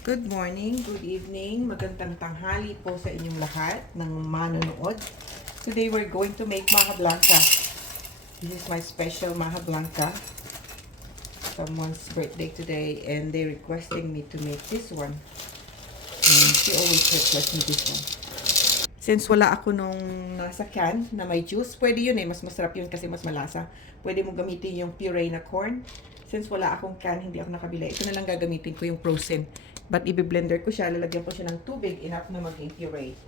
Good morning, good evening, magandang tanghali po sa inyong lahat ng manonood. Today we're going to make maja blanca. This is my special maja blanca. Someone's birthday today and they're requesting me to make this one. And she always requests me this one. Since wala ako nung nasa can na may juice, pwede yun mas masarap yun kasi mas malasa. Pwede mo gamitin yung puree na corn. Since wala akong can, hindi ako nakabila. Ito na lang gagamitin ko yung frozen. But i-blender ko siya, lalagyan ko siya ng tubig enough na maging puree.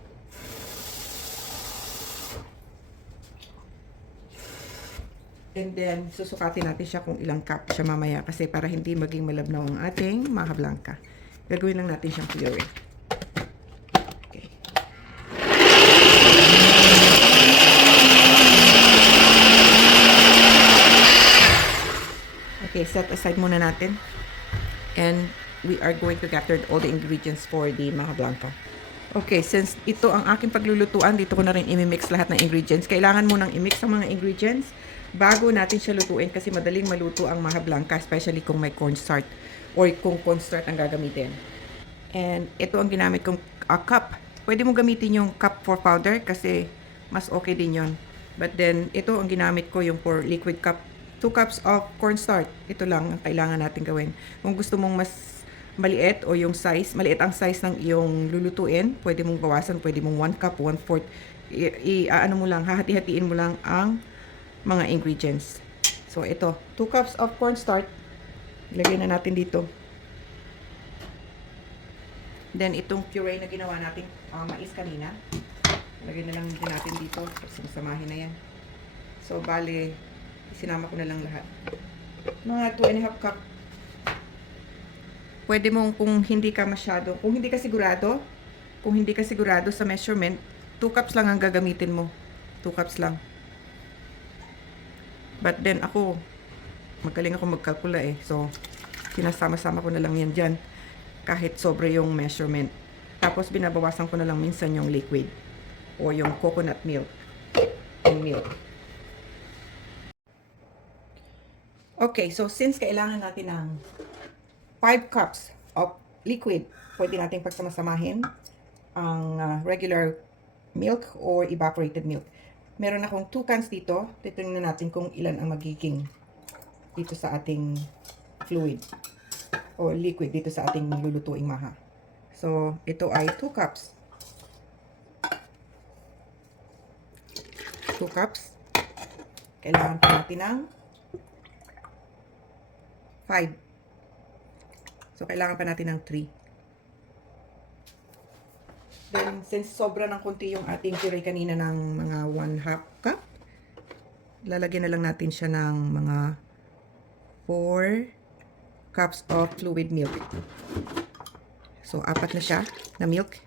And then, susukatin natin siya kung ilang cup siya mamaya kasi para hindi maging malabnaw ang ating maja blanca. Gagawin lang natin siyang puree. Okay. Okay, set aside muna natin. And we are going to gather all the ingredients for the maja blanca. Okay, since ito ang aking paglulutuan, dito ko na rin imimix lahat ng ingredients. Kailangan mo nang imix ang mga ingredients bago natin siya lutuin kasi madaling maluto ang maja blanca, especially kung may cornstarch or kung cornstarch ang gagamitin. And ito ang ginamit kong cup. Pwede mo gamitin yung cup for powder kasi mas okay din yon. But then, ito ang ginamit ko yung for liquid cup. 2 cups of cornstarch. Ito lang ang kailangan natin gawin. Kung gusto mong mas maliit o yung size, maliit ang size ng iyong lulutuin, pwede mong bawasan, pwede mong 1 cup, 1/4. Ano mo lang, hahati-hatiin mo lang ang mga ingredients. So, ito, 2 cups of cornstarch. Ilagay na natin dito. Then, itong puree na ginawa natin mais kanina. Lagay na lang din natin dito. Samahin na yan. So, bale, sinama ko na lang lahat. Mga 2.5 cup. Pwede mong kung hindi ka sigurado sa measurement, 2 cups lang ang gagamitin mo. 2 cups lang. But then ako, magaling ako magkalkula eh. So, sinasama-sama ko na lang yan dyan. Kahit sobre yung measurement. Tapos, binabawasan ko na lang minsan yung liquid. O yung coconut milk. Yung milk. Okay, so since kailangan natin ng 5 cups of liquid, pwede natin pagsamasamahin ang regular milk or evaporated milk. Meron akong 2 cans dito. Titingnan natin kung ilan ang magiging dito sa ating fluid o liquid dito sa ating lulutuing maha. So, ito ay 2 cups. 2 cups. Kailangan pa natin ng 5. So, kailangan pa natin ng 3. Then, since sobra ng konti yung ating puree kanina ng mga 1/2 cup, lalagyan na lang natin siya ng mga 4 cups of fluid milk. So, 4 na siya na milk.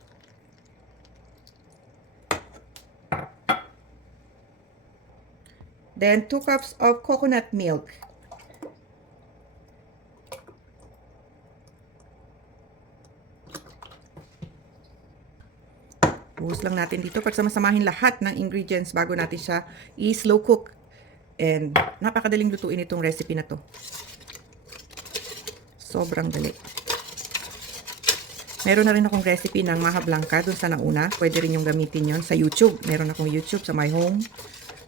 Then, 2 cups of coconut milk. Buhos lang natin dito. Pagsamasamahin lahat ng ingredients bago natin siya i-slow cook. And napakadaling lutuin itong recipe na to. Sobrang dali. Meron na rin akong recipe ng maja blanca dun sa nauna. Pwede rin yung gamitin yon sa YouTube. Meron akong YouTube sa My Home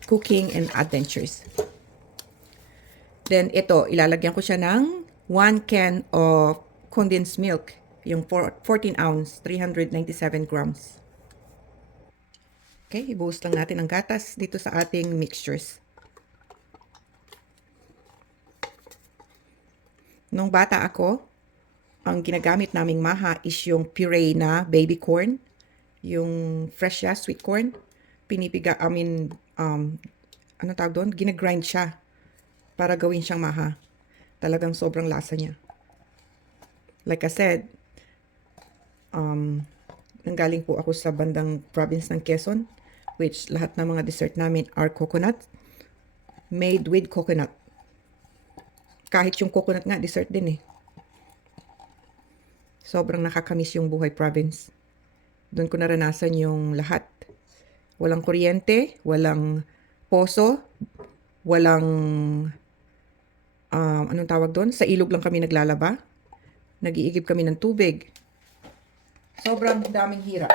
Cooking and Adventures. Then ito, ilalagyan ko siya ng 1 can of condensed milk. Yung 14 ounce, 397 grams. Okay, ibuhos lang natin ang gatas dito sa ating mixtures. Nung bata ako, ang ginagamit naming maha is yung puree na baby corn. Yung fresh siya, sweet corn. Ano tawag doon? Ginagrind siya para gawin siyang maha. Talagang sobrang lasa niya. Like I said, nanggaling po ako sa bandang province ng Quezon, which lahat ng mga dessert namin are coconut, made with coconut. Kahit yung coconut nga, dessert din eh. Sobrang nakakamiss yung buhay province. Doon ko naranasan yung lahat. Walang kuryente, walang poso, walang, anong tawag doon? Sa ilog lang kami naglalaba. Nag-iigib kami ng tubig. Sobrang daming hirap.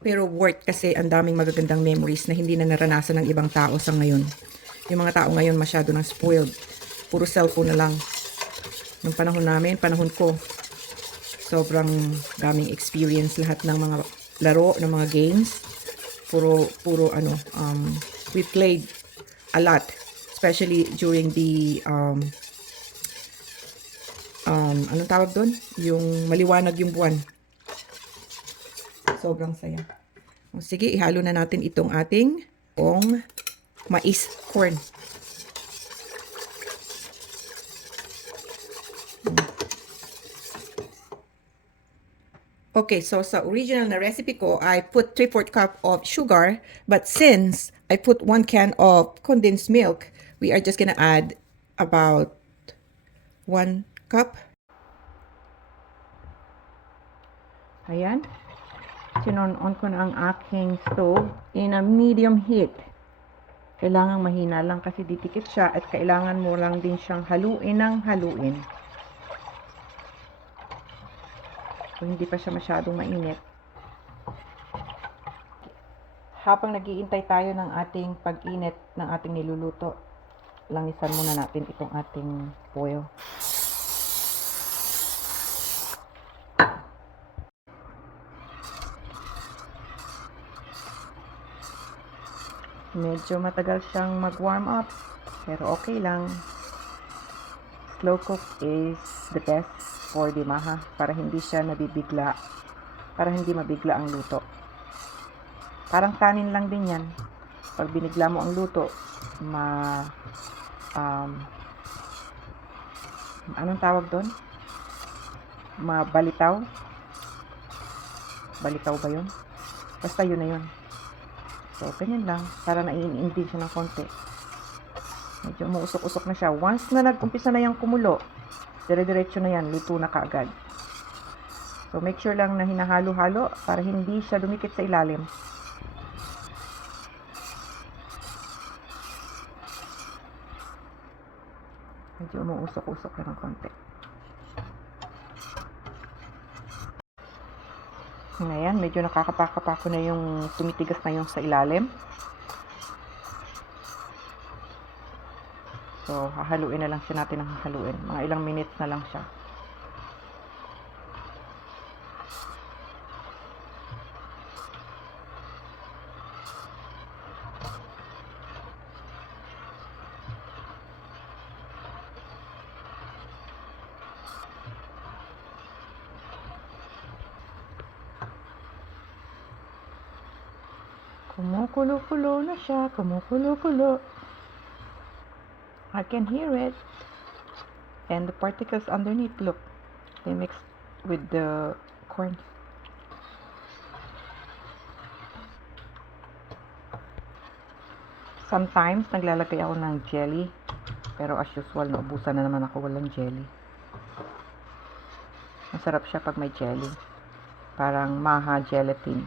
Pero worth kasi ang daming magagandang memories na hindi na naranasan ng ibang tao sa ngayon. Yung mga tao ngayon masyado nang spoiled. Puro cellphone na lang. Nung panahon namin, panahon ko, sobrang daming experience lahat ng mga laro, ng mga games. Puro we played a lot. Especially during the, anong tawag doon? Yung maliwanag yung buwan. Sobrang saya. O, sige, ihalo na natin itong ating mais corn. Okay, so sa original na recipe ko, I put 3/4 cup of sugar. But since I put 1 can of condensed milk, we are just gonna add about 1 cup. Ayan. Sinon-on ko na ang aking stove in a medium heat. Kailangan mahina lang kasi didikit siya at kailangan mo lang din siyang haluin ng haluin. Kung hindi pa siya masyadong mainit. Habang nag-iintay tayo ng ating pag-init ng ating niluluto, langisan muna natin itong ating foil. Medyo matagal siyang mag-warm up, pero okay lang. Slow cook is the best for the maha para hindi siya nabibigla, para hindi mabigla ang luto. Parang kanin lang din yan. Pag binigla mo ang luto, anong tawag doon? Mabalitaw? Balitaw ba yun? Basta yun na yun. So, ganyan lang. Para naiinit din siya ng konti. Medyo umuusok-usok na siya. Once na nag-umpisa na yung kumulo, dire-diretso na yan. Luto na kaagad. So, make sure lang na hinahalo-halo para hindi siya dumikit sa ilalim. Medyo umuusok-usok na ng konti. Ngayon, medyo nakakapako na yung tumitigas na yung sa ilalim. So, hahaluin na lang siya natin ng hahaluin. Mga ilang minutes na lang siya. Kumukulo-kulo na siya. Kumukulo-kulo. I can hear it. And the particles underneath, look. They mixed with the corn. Sometimes, naglalagay ako ng jelly. Pero as usual, naubusan na naman ako walang jelly. Masarap siya pag may jelly. Parang maha gelatin.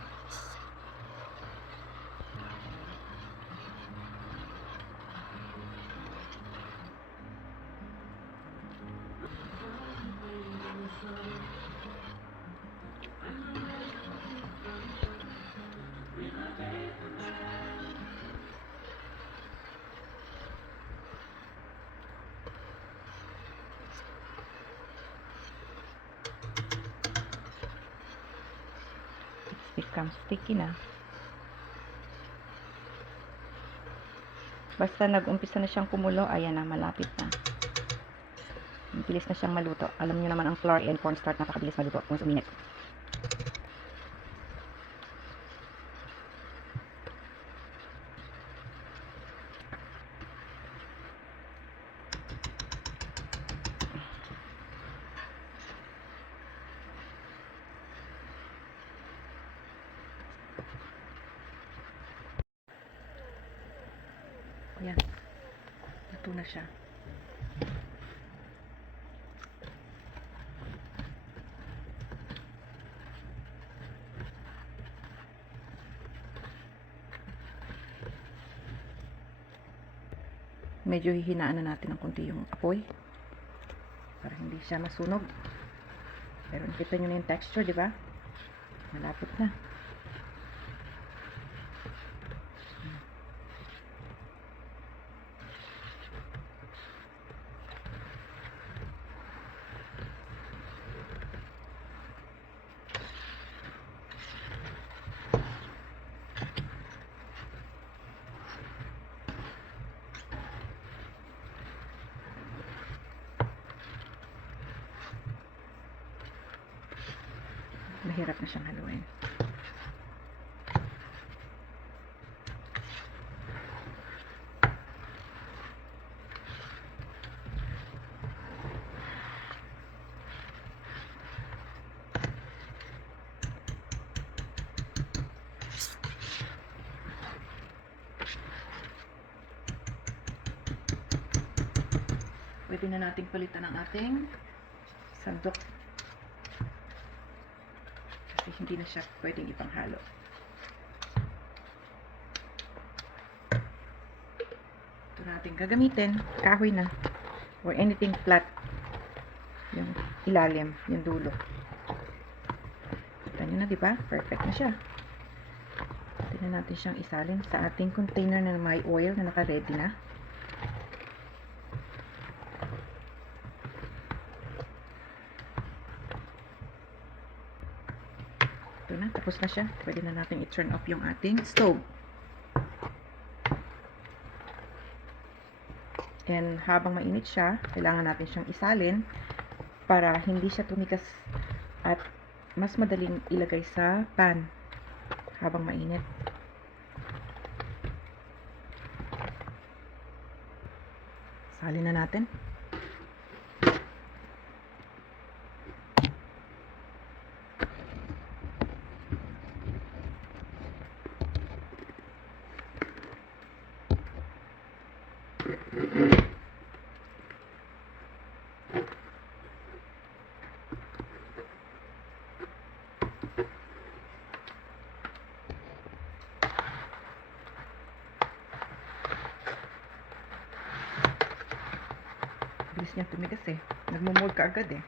Become sticky na. Basta nag-umpisa na siyang kumulo, ayan na, malapit na. Bilis na siyang maluto. Alam niyo naman ang flour and cornstarch napakabilis maluto kung uminit. Ayan. Luto na siya. Medyo hihinaan na natin ng konti yung apoy para hindi siya masunog. Pero nakita nyo na yung texture, di ba? Malapit na. Mahirap na siyang haluin. Pwede na nating palitan ang ating sandok. Kasi hindi na siya pwedeng ipanghalo. Ito natin gagamitin. Kahoy na. Or anything flat. Yung ilalim, yung dulo. Kita nyo na, diba? Perfect na siya. Pwede na natin siyang isalin sa ating container na may oil na naka-ready na. Ito na, tapos na siya. Pwede na natin i-turn off yung ating stove. And habang mainit siya, kailangan natin siyang isalin para hindi siya tumigas at mas madaling ilagay sa pan habang mainit. Salin na natin. Bilis niya tumigas eh. Nagmumold ka agad eh.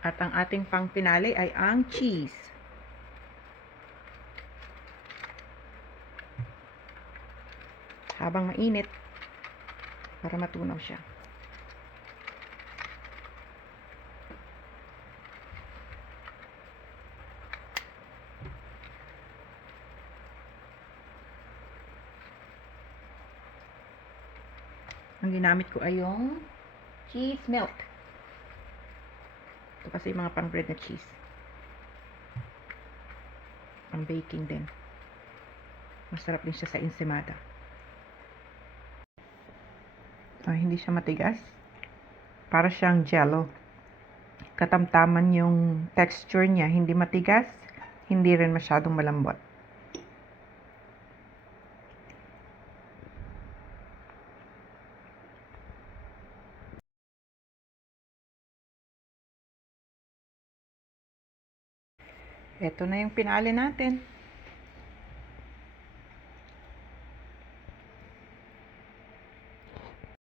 At ang ating pang finale ay ang cheese. Habang mainit, para matunaw siya. Ang ginamit ko ay yung cheese milk. Ito kasi yung mga pang bread na cheese. Pang baking din. Masarap din siya sa ensaymada. Hindi siya matigas. Para siyang jello. Katamtaman yung texture niya. Hindi matigas. Hindi rin masyadong malambot. Ito na yung pinali natin.